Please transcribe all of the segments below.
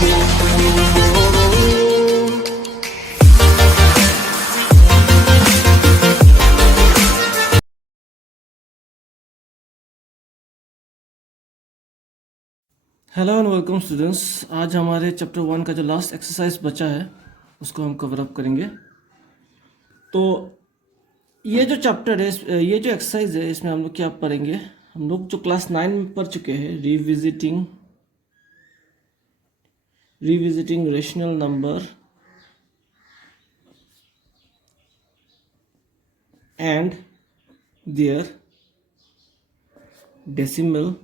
Hello and welcome students. आज हमारे chapter 1 का जो लास्ट एक्सरसाइज बचा है उसको हम कवर अप करेंगे। तो ये जो चैप्टर है, ये जो एक्सरसाइज है, इसमें हम लोग क्या पढ़ेंगे? हम लोग जो क्लास 9 में पढ़ चुके हैं, revisiting rational number and their decimal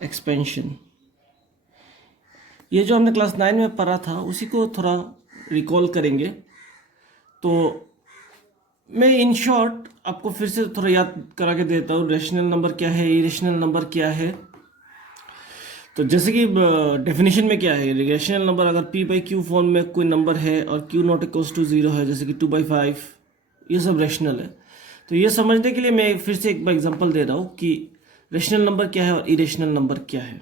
expansion. ये जो हमने क्लास 9 में पढ़ा था उसी को थोड़ा रिकॉल करेंगे। तो मैं इन शॉर्ट आपको फिर से थोड़ा याद करा के देता हूँ, रेशनल नंबर क्या है, इरेशनल नंबर क्या है। तो जैसे कि डेफिनेशन में क्या है, रेशनल नंबर अगर p बाई क्यू फॉर्म में कोई नंबर है और q नॉट इक्वल्स टू 0 है, जैसे कि 2/5, ये सब रेशनल है। तो ये समझने के लिए मैं फिर से एक बार एग्जांपल दे रहा हूँ कि रेशनल नंबर क्या है और इरेशनल नंबर क्या है।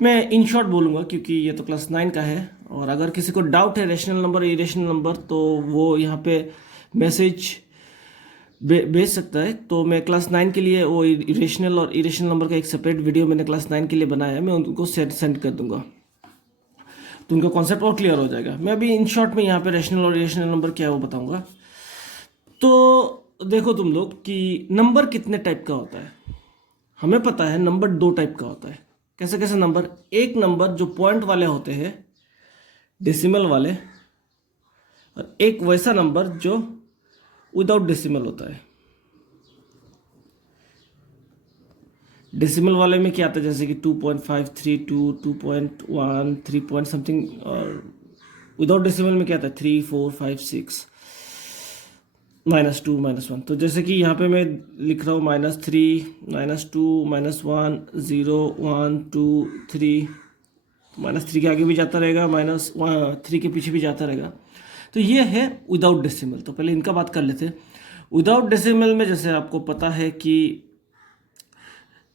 मैं इन शॉर्ट बोलूँगा क्योंकि ये तो क्लास 9 का है, और अगर किसी को डाउट है रेशनल नंबर इरेशनल नंबर तो वो यहाँ पे मैसेज भेज सकता है। तो मैं क्लास 9 के लिए वो इरेशनल और इरेशनल नंबर का एक सेपरेट वीडियो मैंने क्लास 9 के लिए बनाया है, मैं उनको सेंड कर दूंगा तो उनका कॉन्सेप्ट और क्लियर हो जाएगा। मैं अभी इन शॉर्ट में यहाँ पे रेशनल और इरेशनल नंबर क्या है वो बताऊंगा। तो देखो तुम लोग कि नंबर कितने टाइप का होता है। हमें पता है नंबर 2 टाइप का होता है। कैसे कैसे नंबर? एक नंबर जो पॉइंट वाले होते हैं, डेसिमल वाले, और एक वैसा नंबर जो विदाउट डेसिमल होता है। डेसिमल वाले में क्या आता है, जैसे कि 2.532, 2.1, 3 पॉइंट समथिंग। और विदाउट डेसिमल में क्या आता है, 3, 4, 5, 6, -2, -1। तो जैसे कि यहाँ पे मैं लिख रहा हूँ -3, -2, -1, 0, 1, 2, 3। -3 के आगे भी जाता रहेगा, -3 के पीछे भी जाता रहेगा। तो ये है विदाउट डेसिमल। तो पहले इनका बात कर लेते हैं। विदाउट डेसिमल में जैसे आपको पता है कि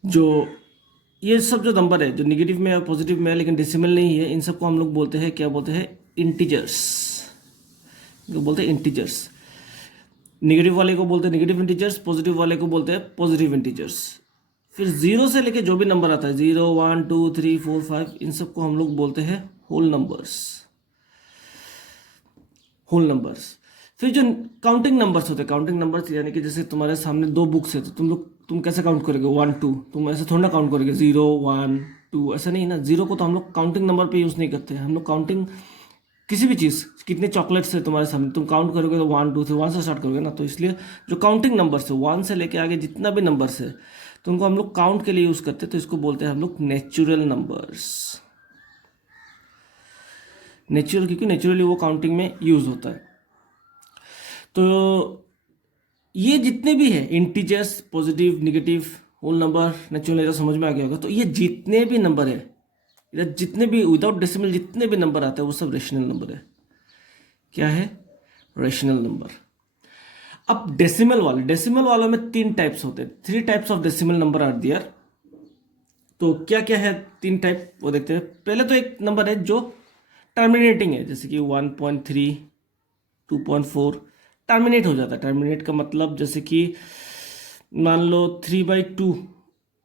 जो ये सब जो नंबर है जो निगेटिव में और पॉजिटिव में है लेकिन डेसिमल नहीं है, इन सबको हम लोग बोलते हैं, क्या बोलते हैं, इंटीजर्स। इनको बोलते हैं इंटीजर्स। निगेटिव वाले को बोलते हैं निगेटिव इंटीजर्स, पॉजिटिव वाले को बोलते हैं पॉजिटिव इंटीजर्स। फिर 0 से लेके जो भी नंबर आता है, 0, 1, 2, 3, 4, 5, इन सबको हम लोग बोलते हैं होल नंबर्स। Whole numbers. फिर जो काउंटिंग नंबर्स होते हैं, काउंटिंग नंबर्स यानी कि जैसे तुम्हारे सामने 2 बुक्स है तो तुम कैसे काउंट करोगे, 1, 2। तुम ऐसे थोड़ा ना काउंट करोगे 0, 1, 2, ऐसा नहीं ना। 0 को तो हम लोग काउंटिंग नंबर पे यूज़ नहीं करते हैं। हम लोग काउंटिंग किसी भी चीज़, कितने चॉकलेट्स है तुम्हारे सामने, तुम काउंट करोगे तो 1, 2 से 1 से स्टार्ट करोगे ना। तो इसलिए जो काउंटिंग नंबर्स है 1 से लेके आगे जितना भी नंबर्स है तो उनको हम लोग काउंट के लिए यूज़ करते हैं। तो इसको बोलते हैं हम लोग नेचुरल नंबर्स। नेचुरल क्योंकि नेचुरली वो काउंटिंग में यूज़ होता है। तो ये जितने भी हैं integers, positive, negative, whole number, natural, ये समझ में आ गया होगा। तो ये जितने भी नंबर है, इधर जितने भी विदाउट डेसिमल जितने भी नंबर आते हैं वो सब रेशनल नंबर है। क्या है? Rational number. अब डेसिमल वालों में 3 टाइप्स होते हैं। 3 types of decimal number are there. तो क्या क्या है 3 टाइप वो देखते हैं। पहले तो एक नंबर है जो टर्मिनेटिंग है, जैसे कि 1.3, 2.4 टर्मिनेट हो जाता है। टर्मिनेट का मतलब जैसे कि मान लो 3/2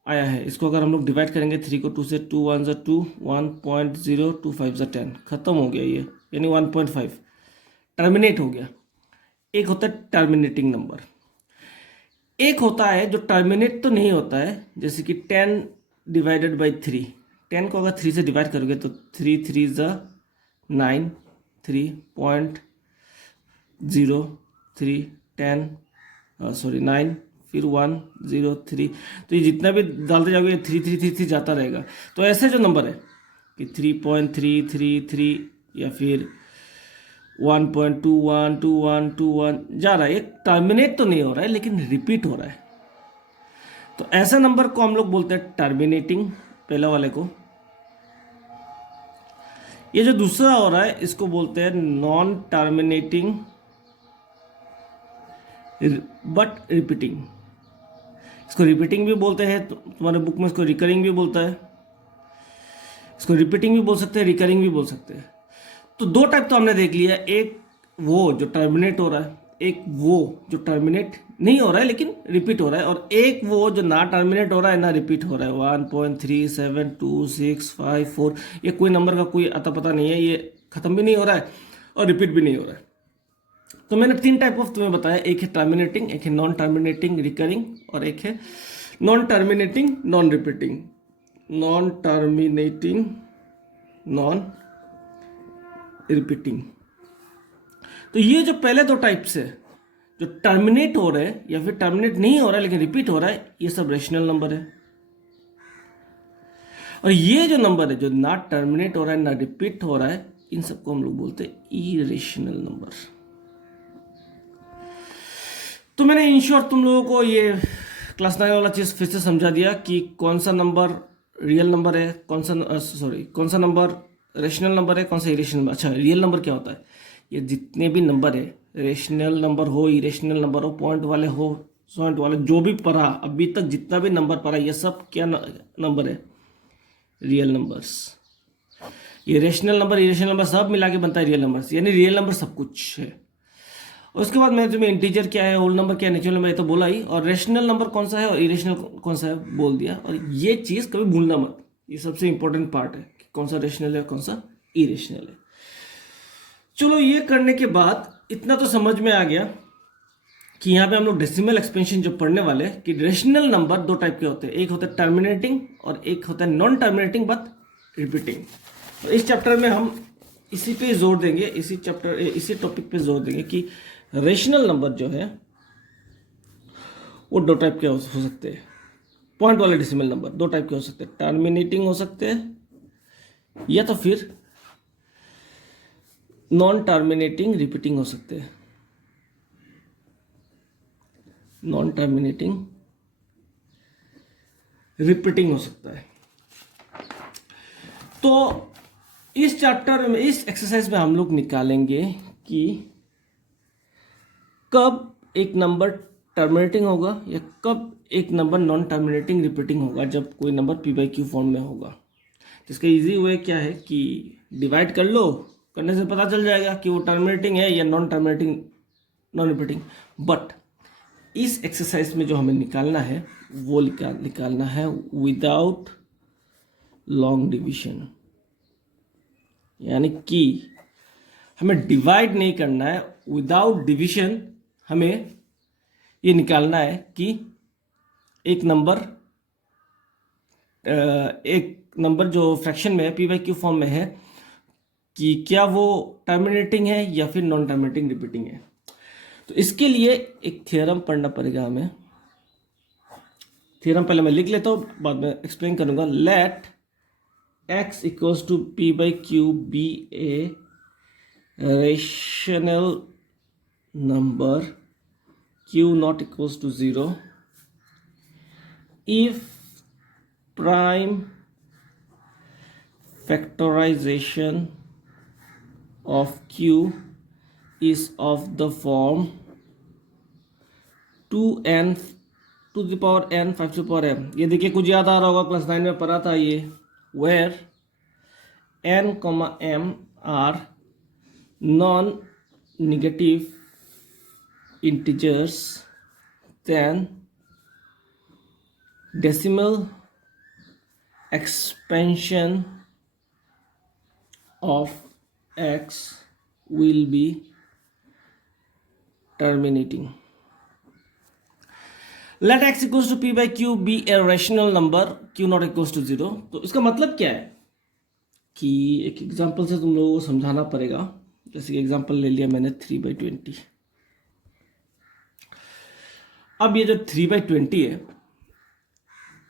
आया है, इसको अगर हम लोग डिवाइड करेंगे 3 को 2 से, 2 1 ज़ा 2, 1.0, 2 5 ज़ा 10, खत्म हो गया ये, यानी 1.5 टर्मिनेट हो गया। एक होता है टर्मिनेटिंग नंबर। एक होता है जो टर्मिनेट तो नहीं होता है, जैसे कि 10 डिवाइडेड बाई 3। 10 को अगर 3 से डिवाइड करोगे तो 3 3 ज़ा 9, 3.03, 10, सॉरी 9, फिर 1, 0, 3। तो ये जितना भी डालते जाओगे 3 3 3 3 जाता रहेगा। तो ऐसे जो नंबर है कि 3.333 या फिर 1.212121 जा रहा है, ये टर्मिनेट तो नहीं हो रहा है लेकिन रिपीट हो रहा है। तो ऐसा नंबर को हम लोग बोलते हैं टर्मिनेटिंग, पहला वाले को। ये जो दूसरा हो रहा है इसको बोलते हैं नॉन टर्मिनेटिंग बट रिपीटिंग। इसको रिपीटिंग भी बोलते हैं, तुम्हारे बुक में इसको रिकरिंग भी बोलता है। इसको रिपीटिंग भी बोल सकते हैं, रिकरिंग भी बोल सकते हैं। तो दो टाइप तो हमने देख लिया, एक वो जो टर्मिनेट हो रहा है, एक वो जो टर्मिनेट नहीं हो रहा है लेकिन रिपीट हो रहा है, और एक वो जो ना टर्मिनेट हो रहा है ना रिपीट हो रहा है। 1.372654, ये कोई नंबर का कोई अता पता नहीं है, ये ख़त्म भी नहीं हो रहा है और रिपीट भी नहीं हो रहा है। तो मैंने तीन टाइप ऑफ तुम्हें बताया, एक है टर्मिनेटिंग, एक है नॉन टर्मिनेटिंग रिकरिंग, और एक है non terminating non repeating. Non terminating non repeating. तो ये जो पहले दो टाइप्स है, जो टर्मिनेट हो रहे हैं या फिर टर्मिनेट नहीं हो रहा है लेकिन रिपीट हो रहा है, ये सब रेशनल नंबर है। और ये जो नंबर है जो ना टर्मिनेट हो रहा है ना रिपीट हो रहा है, इन सबको हम लोग बोलते हैं इरेशनल नंबर। तो मैंने इन शॉर्ट तुम लोगों को ये क्लास 9 वाला चीज फिर से समझा दिया कि कौन सा नंबर रियल नंबर है, कौन सा नंबर रेशनल नंबर है, कौन सा इरेशनल नंबर। अच्छा, रियल नंबर क्या होता है? ये जितने भी नंबर है, रेशनल नंबर हो, इरेशनल नंबर हो, पॉइंट वाले हो, पॉइंट वाले, जो भी पढ़ा अभी तक जितना भी नंबर पढ़ा, ये सब क्या नंबर है? Real numbers. ये रेशनल नंबर इरेशनल नंबर सब मिला के बनता है रियल नंबर्स, यानी रियल नंबर सब कुछ है। उसके बाद मैंने तुम्हें इंटीजर क्या है, होल नंबर क्या है, नेचुरल नंबर, ये तो बोला ही, और रेशनल नंबर कौन सा है और इरेशनल कौन सा है बोल दिया। और ये चीज़ कभी भूलना मत, ये सबसे इंपॉर्टेंट पार्ट है कि कौन सा रेशनल है कौन सा इरेशनल है। चलो, ये करने के बाद इतना तो समझ में आ गया कि यहाँ पे हम लोग डेसिमल एक्सपेंशन जो पढ़ने वाले हैं कि रेशनल नंबर दो टाइप के होते हैं, एक होता है टर्मिनेटिंग और एक होता है नॉन टर्मिनेटिंग बट रिपीटिंग। तो इस चैप्टर में हम इसी पे जोर देंगे, इसी टॉपिक पे जोर देंगे कि रेशनल नंबर जो है वो दो टाइप के हो सकते हैं। पॉइंट वाले डेसिमल नंबर दो टाइप के हो सकते हैं, टर्मिनेटिंग हो सकते हैं या तो फिर नॉन टर्मिनेटिंग रिपीटिंग हो सकते हैं। नॉन टर्मिनेटिंग रिपीटिंग हो सकता है। तो इस चैप्टर में, इस एक्सरसाइज में हम लोग निकालेंगे कि कब एक नंबर टर्मिनेटिंग होगा या कब एक नंबर नॉन टर्मिनेटिंग रिपीटिंग होगा, जब कोई number P by Q form में होगा। तो इसका इजी वे क्या है कि डिवाइड कर लो, करने से पता चल जाएगा कि वो टर्मिनेटिंग है या non terminating non repeating. But इस एक्सरसाइज में जो हमें निकालना है वो निकालना है विदाउट लॉन्ग डिविजन, यानी कि हमें डिवाइड नहीं करना है, विदाउट डिविजन हमें ये निकालना है कि एक नंबर जो फ्रैक्शन में है, पी बाई क्यू फॉर्म में है, कि क्या वो टर्मिनेटिंग है या फिर नॉन टर्मिनेटिंग रिपीटिंग है। तो इसके लिए एक थ्योरम पढ़ना पड़ेगा हमें। थ्योरम पहले मैं लिख लेता हूँ, बाद में एक्सप्लेन करूंगा। Let x equals to p by q be a rational number q not equals to 0 if prime factorization of q is of the form 2n to the power n 5 to the power m। ये देखिए, कुछ याद आ रहा होगा, class 9 में पढ़ा था ये, where n, m are non negative integers, then decimal expansion of x will be terminating। Let x equals to p by q be a rational number q not equals to 0। तो इसका मतलब क्या है कि एक एग्जांपल से तुम लोगों को समझाना पड़ेगा। जैसे कि एग्जांपल ले लिया मैंने 3/20। अब ये जो 3/20 है,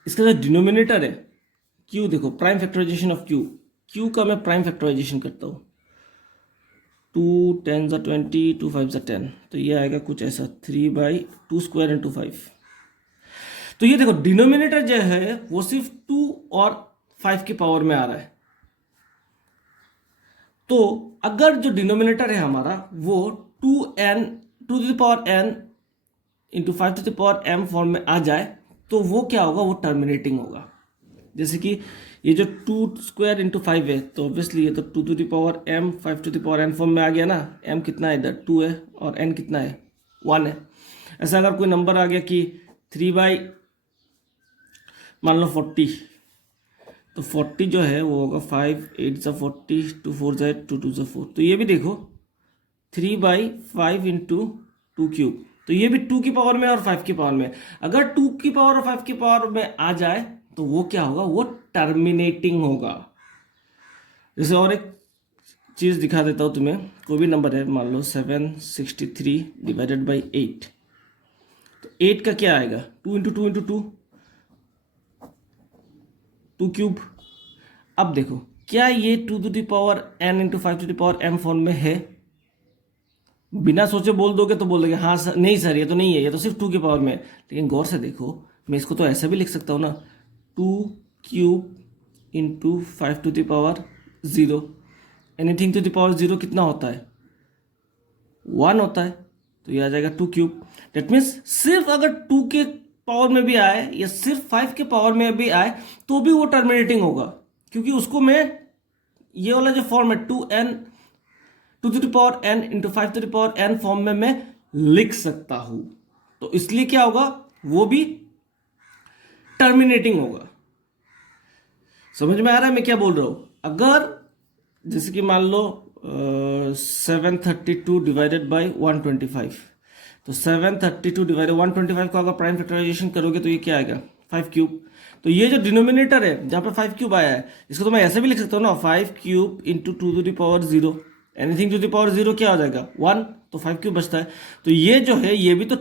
इसका जो डिनोमिनेटर है q, देखो प्राइम फैक्टराइजेशन ऑफ q का मैं प्राइम फैक्टराइजेशन करता हूँ, 2 10 20 2 5 10, तो ये आएगा कुछ ऐसा 3/2 स्क्वायर इंटू 5। तो ये देखो डिनोमिनेटर जो है वो सिर्फ 2 और 5 की पावर में आ रहा है। तो अगर जो डिनोमिनेटर है हमारा वो 2n to the power n into 5 to the power m form में आ जाए, तो वो क्या होगा, वो टर्मिनेटिंग होगा। जैसे कि ये जो 2² × 5 है, तो ऑब्वियसली ये तो 2⁻m 5⁻n फॉर्म में आ गया ना। m कितना है इधर 2 है और n कितना है 1 है। ऐसा अगर कोई नंबर आ गया कि 3 बाई मान लो 40, तो 40 जो है वो होगा 5 8 ज़ा 40 2 4 ज़ा 2 2 ज़ा 4। तो ये भी देखो 3/5 × 2³ तो ये भी 2 की पावर में और 5 की पावर में। अगर 2 की पावर और 5 की पावर में आ जाए तो वो क्या होगा, वो टर्मिनेटिंग होगा। जैसे और एक चीज़ दिखा देता हूँ तुम्हें। कोई भी नंबर है, मान लो 763 / 8, तो 8 का क्या आएगा 2 × 2 × 2 2³ अब देखो क्या ये 2⁻n × 5⁻m फॉर्म में है? बिना सोचे बोल दोगे तो बोल दोगे हाँ सर, नहीं सर ये तो नहीं है, ये तो सिर्फ 2 की पावर में है। लेकिन गौर से देखो, मैं इसको तो ऐसा भी लिख सकता हूँ ना, 2³ × 5⁻0। एनीथिंग टू द पावर 0 कितना होता है 1 होता है, तो ये आ जाएगा 2³। डेट मीन्स सिर्फ अगर 2 के पावर में भी आए या सिर्फ 5 के पावर में भी आए तो भी वो टर्मिनेटिंग होगा, क्योंकि उसको मैं ये वाला जो फॉर्म है 2n × 5⁻n फॉर्म में मैं लिख सकता हूं। तो इसलिए क्या होगा, वो भी टर्मिनेटिंग होगा। समझ में आ रहा है मैं क्या बोल रहा हूं? अगर जैसे कि मान लो 732 / 125, तो 732 / 125 को अगर प्राइम फैक्टराइजेशन करोगे तो ये क्या आएगा 5³ तो ये जो डिनोमिनेटर है जहां पे 5³ आया है, इसको तो मैं ऐसे भी लिख सकता हूँ ना, 5³ × 2⁻0। एनीथिंग टू द पावर 0 क्या हो जाएगा 1, तो 5³ बचता है। तो ये जो है ये भी तो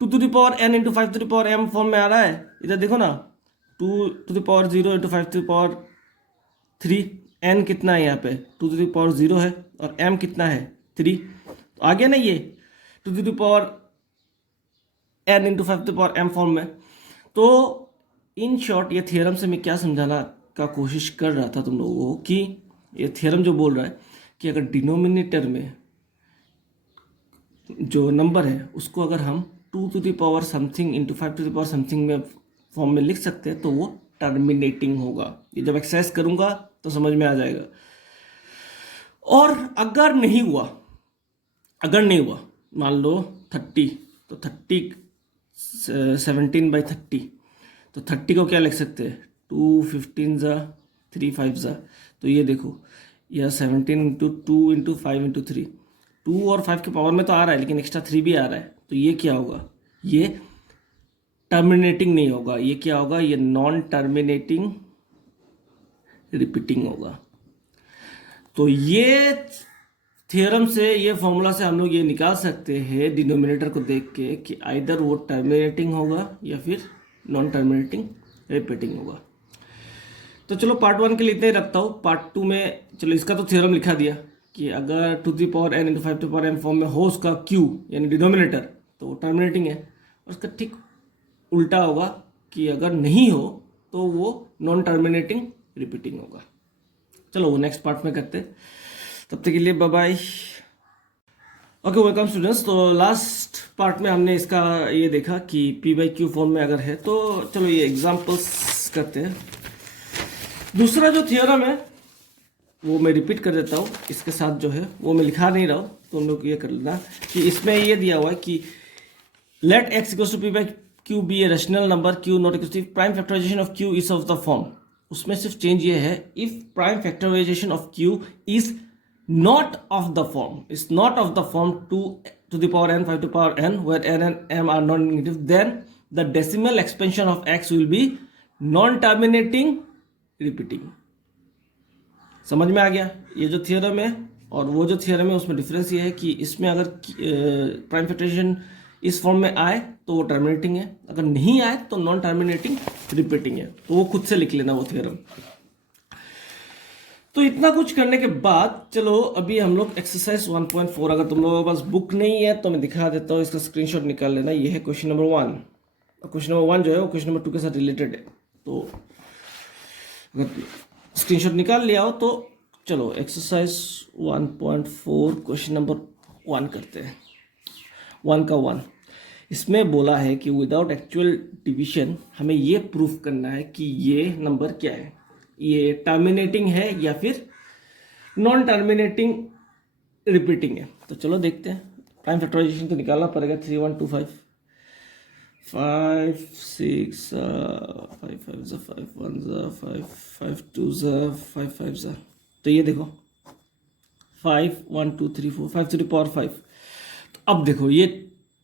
2⁻n × 5⁻m फॉर्म में आ रहा है। इधर देखो ना, 2⁻0 × 5⁻3, n कितना है यहाँ पे 2⁻0 है और m कितना है 3, तो आ गया ना ये 2⁻n × 5⁻m फॉर्म में। तो इन शॉर्ट ये थियरम से मैं क्या समझाना का कोशिश कर रहा था तुम लोगों को, कि ये थियरम जो बोल रहा है कि अगर डिनोमिनेटर में जो नंबर है उसको अगर हम 2 समथिंग × 5 समथिंग में फॉर्म में लिख सकते हैं तो वो टर्मिनेटिंग होगा। ये जब एक्सरसाइज करूंगा तो समझ में आ जाएगा। और अगर नहीं हुआ मान लो 30, तो 30 17/30, तो 30 को क्या लिख सकते हैं 2 15 ज़ा 3 5 ज़ा, तो ये देखो यह 17 × 2 × 5 × 3, 2 और 5 के पावर में तो आ रहा है लेकिन एक्स्ट्रा 3 भी आ रहा है, तो ये क्या होगा, ये टर्मिनेटिंग नहीं होगा। ये क्या होगा, ये नॉन टर्मिनेटिंग रिपीटिंग होगा। तो ये थियरम से, ये फॉर्मूला से हम लोग ये निकाल सकते हैं डिनोमिनेटर को देख के कि आइदर वो टर्मिनेटिंग होगा या फिर नॉन टर्मिनेटिंग रिपीटिंग होगा। तो चलो पार्ट 1 के लिए इतना ही रखता हूँ। पार्ट 2 में चलो इसका तो थ्योरम लिखा दिया कि अगर 2⁻n × 5⁻m फॉर्म में हो उसका q यानी डिनोमिनेटर तो वो टर्मिनेटिंग है, और उसका ठीक उल्टा होगा कि अगर नहीं हो तो वो नॉन टर्मिनेटिंग रिपीटिंग होगा। चलो वो नेक्स्ट पार्ट में करते हैं, तब तक के लिए bye bye. Okay welcome students. तो लास्ट पार्ट में हमने इसका ये देखा कि p/q फॉर्म में अगर है, तो चलो ये एग्जांपल्स करते हैं। दूसरा जो थियोरम है वो मैं रिपीट कर देता हूँ, इसके साथ जो है वो मैं लिखा नहीं रहा हूँ, तो हम लोग ये कर लेना कि इसमें ये दिया हुआ है कि let x = p/q be a rational number q not equal to prime factorization of q is of the form. उसमें सिर्फ चेंज ये है, if prime factorization of q is not of the form, is not of the form 2⁻n 5⁻n where n and m are non-negative, then the decimal expansion of x will be non-terminating repeating। समझ में आ गया ये जो theorem है और वो जो theorem है, उसमें डिफरेंस ये है कि इसमें अगर प्राइम फैक्टराइजेशन इस फॉर्म में आए तो वो टर्मिनेटिंग है, अगर नहीं आए तो नॉन टर्मिनेटिंग रिपीटिंग है। तो वो खुद से लिख लेना वो थियरम। तो इतना कुछ करने के बाद चलो अभी हम लोग एक्सरसाइज 1.4, अगर तुम लोगों के पास बुक नहीं है तो मैं दिखा देता हूँ, इसका स्क्रीनशॉट निकाल लेना। ये है क्वेश्चन नंबर 1। क्वेश्चन नंबर 1 जो है वो क्वेश्चन नंबर 2 के साथ रिलेटेड है, तो अगर स्क्रीनशॉट निकाल लिया हो तो चलो एक्सरसाइज 1.4 क्वेश्चन नंबर 1 करते हैं। 1 का 1 इसमें बोला है कि विदाउट एक्चुअल डिवीजन हमें ये प्रूफ करना है कि ये नंबर क्या है, ये टर्मिनेटिंग है या फिर नॉन टर्मिनेटिंग रिपीटिंग है। तो चलो देखते हैं। प्राइम फैक्टराइजेशन तो निकालना पड़ेगा। 3125 5 6 5 5 5 1 5 5 2 5 5। तो ये देखो 5 1 2 3 4 5 टू द पावर 5। तो अब देखो ये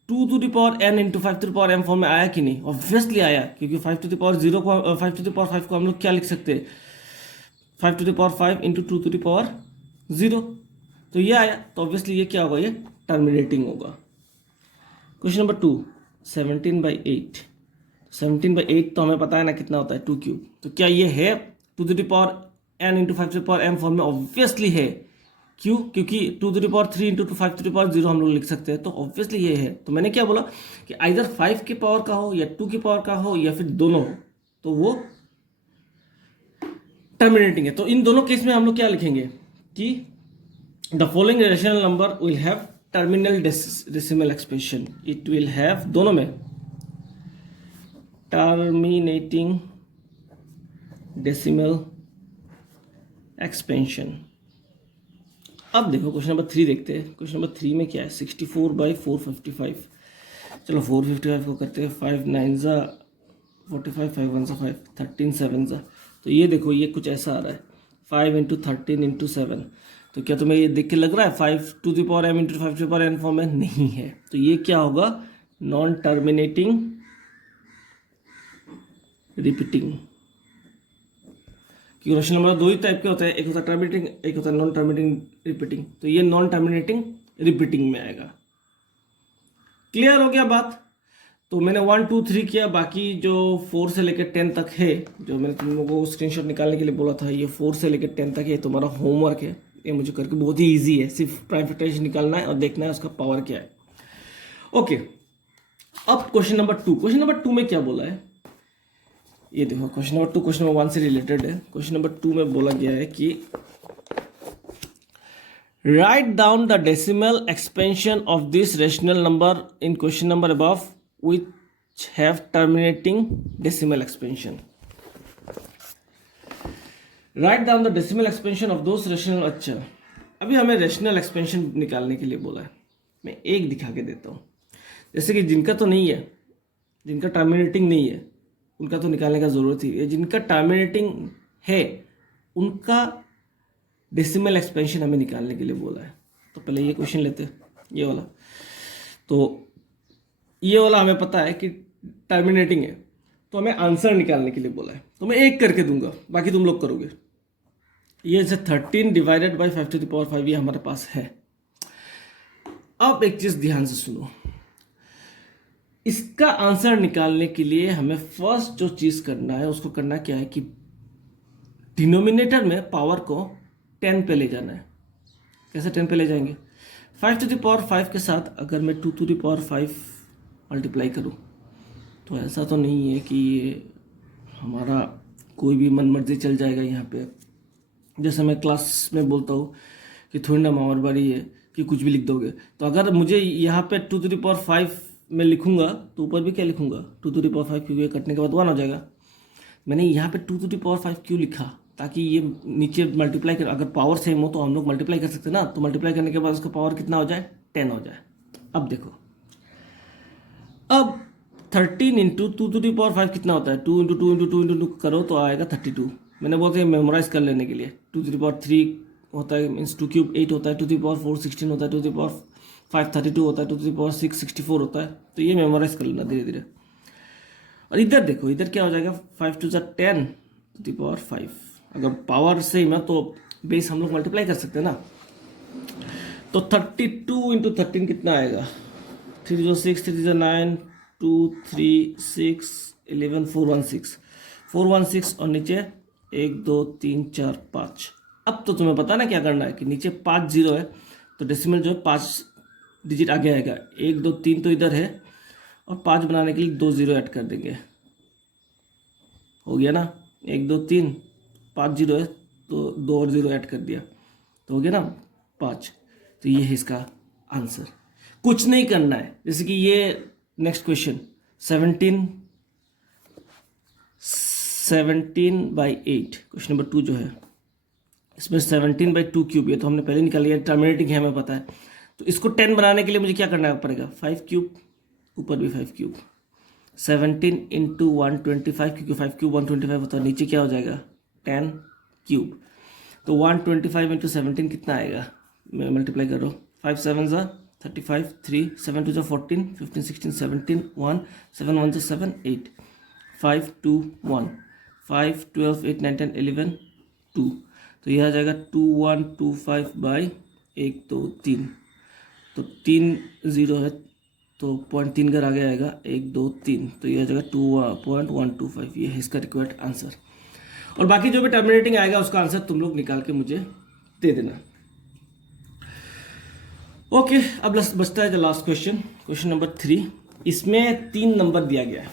2 to the power n into 5 to the power m form में आया कि नहीं? ऑब्वियसली आया, क्योंकि 5 टू द पावर 0 को 5 टू द पावर 5 को हम लोग क्या लिख सकते हैं? 5 to the power 5 into 2 to the power 0। तो ये आया, तो ऑब्वियसली ये क्या होगा? ये टर्मिनेटिंग होगा। Question number 2 17/8। 17/8 तो हमें पता है ना कितना होता है, 2 क्यूब। तो क्या ये है 2 to the power n into 5 to the power m form में? ऑब्वियसली है। क्यों? क्योंकि 2 to the power 3 into 5 to the power 0 हम लोग लिख सकते हैं, तो ऑब्वियसली ये है। तो मैंने क्या बोला कि आइदर 5 की पावर का हो या 2 की पावर का हो या फिर दोनों हो, तो वो टर्मिनेटिंग है। तो इन दोनों केस में हम लोग क्या लिखेंगे कि the following rational number will have terminal decimal expression. It will have, दोनों में, टर्मिनेटिंग डेसिमल एक्सपेंशन। अब देखो क्वेश्चन नंबर 3 देखते हैं। क्वेश्चन नंबर 3 में क्या है? 64/455। चलो 455 को करते हैं। 5 9 45, 5 1 5, 13 7। तो ये देखो ये कुछ ऐसा आ रहा है 5 इंटू 13 इंटू 7। तो क्या तुम्हें ये देख के लग रहा है 5 to the power m into 5 to the power n form में? नहीं है। तो ये क्या होगा? Non terminating repeating. क्योंकि रेशनल नंबर दो ही टाइप के होते हैं, एक होता है टर्मिनेटिंग, एक होता है नॉन टर्मिनेटिंग रिपीटिंग। तो ये नॉन टर्मिनेटिंग रिपीटिंग में आएगा। क्लियर हो गया बात? तो मैंने 1 2 3 किया, बाकी जो 4 से लेकर 10 तक है, जो मैंने तुम लोगों को स्क्रीनशॉट निकालने के लिए बोला था, ये 4 से लेकर 10 तक है, तुम्हारा होमवर्क है। ये मुझे करके बहुत ही ईजी है, सिर्फ प्राइम फैक्टराइजेशन निकालना है और देखना है उसका पावर क्या है। ओके, अब क्वेश्चन नंबर 2। क्वेश्चन नंबर 2 में क्या बोला है ये देखो। क्वेश्चन नंबर 2 क्वेश्चन नंबर 1 से रिलेटेड है। क्वेश्चन नंबर 2 में बोला गया है कि write down the decimal expansion of this rational number in question number above which have terminating decimal expansion. Write down the decimal expansion of those rational। अच्छा, अभी हमें रेशनल एक्सपेंशन निकालने के लिए बोला है। मैं एक दिखा के देता हूँ। जैसे कि जिनका तो नहीं है, जिनका टर्मिनेटिंग नहीं है, उनका तो निकालने का ज़रूरत ही है। जिनका टर्मिनेटिंग है उनका डेसिमल एक्सपेंशन हमें निकालने के लिए बोला है। तो पहले ये क्वेश्चन लेते हैं, ये वाला। तो ये वाला हमें पता है कि टर्मिनेटिंग है, तो हमें आंसर निकालने के लिए बोला है। तो मैं एक करके दूंगा, बाकी तुम लोग करोगे। ये जैसे 13 divided by 5 to the power 5 ये हमारे पास है। अब एक चीज ध्यान से सुनो, इसका आंसर निकालने के लिए हमें फर्स्ट जो चीज करना है उसको करना क्या है कि डिनोमिनेटर में पावर को 10 पे ले जाना है। कैसे 10 पे ले जाएंगे? 5 टू द पावर 5 के साथ अगर मैं 2 टू द पावर 5 मल्टीप्लाई करूँ तो ऐसा तो नहीं है कि ये हमारा कोई भी मन मर्जी चल जाएगा यहाँ पे। जैसे मैं क्लास में बोलता हूँ कि थोड़ी ना मावर बारी है कि कुछ भी लिख दोगे। तो अगर मुझे यहाँ पे 2 टू द पावर 5 में लिखूंगा तो ऊपर भी क्या लिखूंगा? 2 टू द पावर 5, क्योंकि कटने के बाद 1 हो जाएगा। मैंने यहाँ पे 2 टू द पावर 5 क्यों लिखा? ताकि ये नीचे मल्टीप्लाई कर, अगर पावर सेम हो तो हम लोग मल्टीप्लाई कर सकते हैं ना। तो मल्टीप्लाई करने के बाद उसका पावर कितना हो जाए? 10 हो जाए। अब देखो, अब 13 इंटू 2 टू द पावर 5 कितना होता है? 2 इंटू 2 इंटू 2 इंटू 2 करो तो आएगा 32। मैंने बोलते हैं मेमोराइज कर लेने के लिए। 2 टू द पावर 3 होता है, मीन्स 2 क्यूब 8 होता है। 2 टू द पावर 4 16 होता है। 2 टू द पावर 5 32 होता है। 2 टू द पावर 6 64 होता है। तो ये मेमोराइज कर लेना धीरे धीरे। और इधर देखो, इधर क्या हो जाएगा? 5 टू 10 टू द पावर 5। अगर पावर सेम है तो बेस हम लोग मल्टीप्लाई कर सकते हैं ना। तो 32 इंटू 13 कितना आएगा? 3 0 6 3 0 9 2 3 6 11 416 416 और नीचे 1 2 3 4 5। अब तो तुम्हें पता ना क्या करना है कि नीचे 5 0 है तो डेसिमल जो है 5 डिजिट आगे आएगा। 1 2 3 तो इधर है और 5 बनाने के लिए 2 0 ऐड कर देंगे। हो गया ना? 1 2 3 5 0 है तो 2 और 0 ऐड कर दिया तो हो गया ना 5। तो ये है इसका आंसर। कुछ नहीं करना है। जैसे कि ये नेक्स्ट क्वेश्चन 17/8 क्वेश्चन नंबर 2 जो है, इसमें 17/2 क्यूब, ये तो हमने पहले निकाल लिया, टर्मिनेटिंग है हमें पता है। तो इसको 10 बनाने के लिए मुझे क्या करना पड़ेगा, 5 क्यूब, ऊपर भी 5 क्यूब, 17 इंटू 125, क्योंकि 5 क्यूब 125 होता है, नीचे क्या हो जाएगा 10 क्यूब। तो 125 इंटू 17 कितना आएगा, मैं मल्टीप्लाई कर रहा हूँ, 5 7 35, 3 7 2 14 15 16 17 1 7 1 7 8 5 2 1 5 12 8 9 10 11 2। तो यह आ जाएगा 2125/1 2 3, तो 3 0 है तो 0.3 का आगे आएगा 1 2 3, तो यह आ जाएगा 2.125। ये है इसका रिक्वायर्ड आंसर। और बाकी जो भी टर्मिनेटिंग आएगा उसका आंसर तुम लोग निकाल के मुझे दे देना। ओके, अब बचता है the last question, question number 3। इसमें 3 नंबर दिया गया है,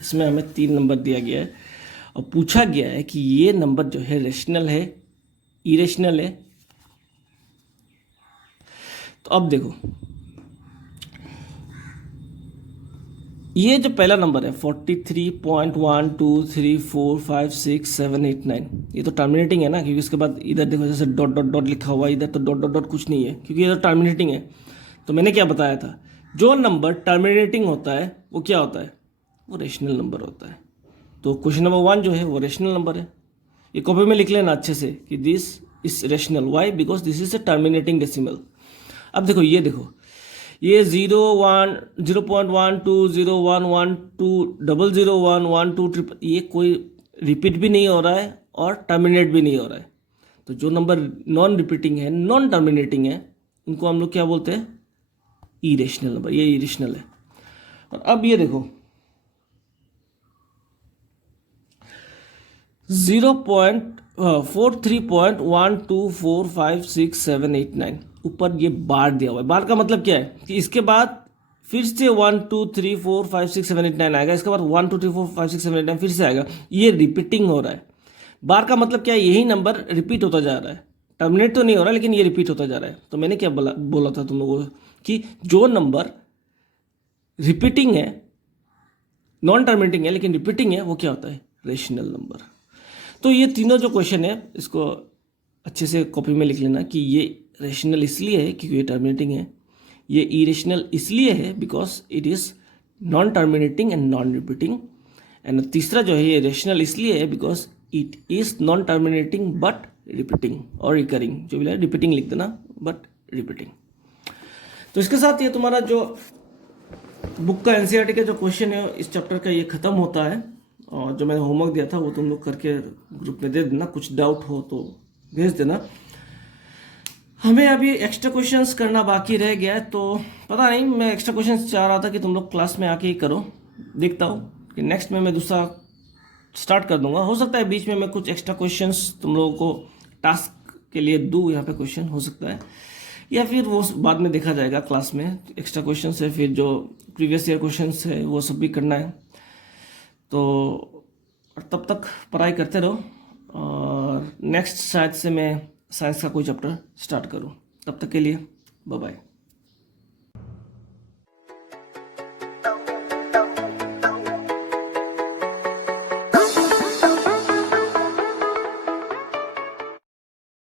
इसमें हमें 3 नंबर दिया गया है और पूछा गया है कि ये नंबर जो है रेशनल है, इरेशनल है। तो अब देखो, ये जो पहला नंबर है 43.12345678 ये तो टर्मिनेटिंग है ना, क्योंकि इसके बाद इधर देखो जैसे डॉट डॉट डॉट लिखा हुआ है, इधर तो डॉट डॉट डॉट कुछ नहीं है, क्योंकि ये तो टर्मिनेटिंग है। तो मैंने क्या बताया था, जो नंबर टर्मिनेटिंग होता है वो क्या होता है, वो रेशनल नंबर होता है। तो क्वेश्चन नंबर 1 जो है वो रेशनल नंबर है। ये कॉपी में लिख लेना अच्छे से कि this is rational, why, because this is a terminating decimal. अब देखो, ये देखो, ये 0.120112012001123, ये कोई रिपीट भी नहीं हो रहा है और टर्मिनेट भी नहीं हो रहा है। तो जो नंबर नॉन रिपीटिंग है, नॉन टर्मिनेटिंग है, उनको हम लोग क्या बोलते हैं, इरेशनल नंबर। ये इरेशनल है। और अब ये देखो 43.12456789, ऊपर ये बार दिया हुआ है। बार का मतलब क्या है कि इसके बाद फिर से 1 2 3 4 5 6 7 8 9 आएगा, इसके बाद 1 2 3 4 5 6 7 8 9 फिर से आएगा। ये रिपीटिंग हो रहा है। बार का मतलब क्या है, यही नंबर रिपीट होता जा रहा है, टर्मिनेट तो नहीं हो रहा लेकिन ये रिपीट होता जा रहा है। तो मैंने क्या बोला था तुम लोगों को कि जो नंबर रिपीटिंग है, नॉन टर्मिनेटिंग है लेकिन रिपीटिंग है, वो क्या होता है, रेशनल नंबर। तो ये तीनों जो क्वेश्चन है, इसको अच्छे से कॉपी में लिख लेना कि ये रेशनल इसलिए है क्योंकि ये टर्मिनेटिंग है, ये इरेशनल इसलिए है because it is non terminating and non repeating, and तीसरा जो है ये रेशनल इसलिए है because it is non terminating but repeating और रिकरिंग, जो भी है रिपीटिंग लिख देना बट रिपीटिंग। तो इसके साथ ये तुम्हारा जो बुक का एनसीईआरटी का जो क्वेश्चन है इस चैप्टर का ये ख़त्म होता है। और जो मैंने होमवर्क दिया था वो तुम लोग करके ग्रुप में दे देना, कुछ डाउट हो तो भेज देना। हमें अभी एक्स्ट्रा क्वेश्चंस करना बाकी रह गया है, तो पता नहीं, मैं एक्स्ट्रा क्वेश्चंस चाह रहा था कि तुम लोग क्लास में आके ही करो। देखता हूँ कि नेक्स्ट में मैं दूसरा स्टार्ट कर दूंगा। हो सकता है बीच में मैं कुछ एक्स्ट्रा क्वेश्चंस तुम लोगों को टास्क के लिए दूँ, यहाँ पे क्वेश्चन हो सकता है, या फिर वो बाद में देखा जाएगा क्लास में। एक्स्ट्रा क्वेश्चन है, फिर जो प्रीवियस ईयर क्वेश्चन है वो सब भी करना है। तो तब तक पढ़ाई करते रहो और नेक्स्ट शायद से मैं साइंस का कोई चैप्टर स्टार्ट करूं। तब तक के लिए बाय बाय।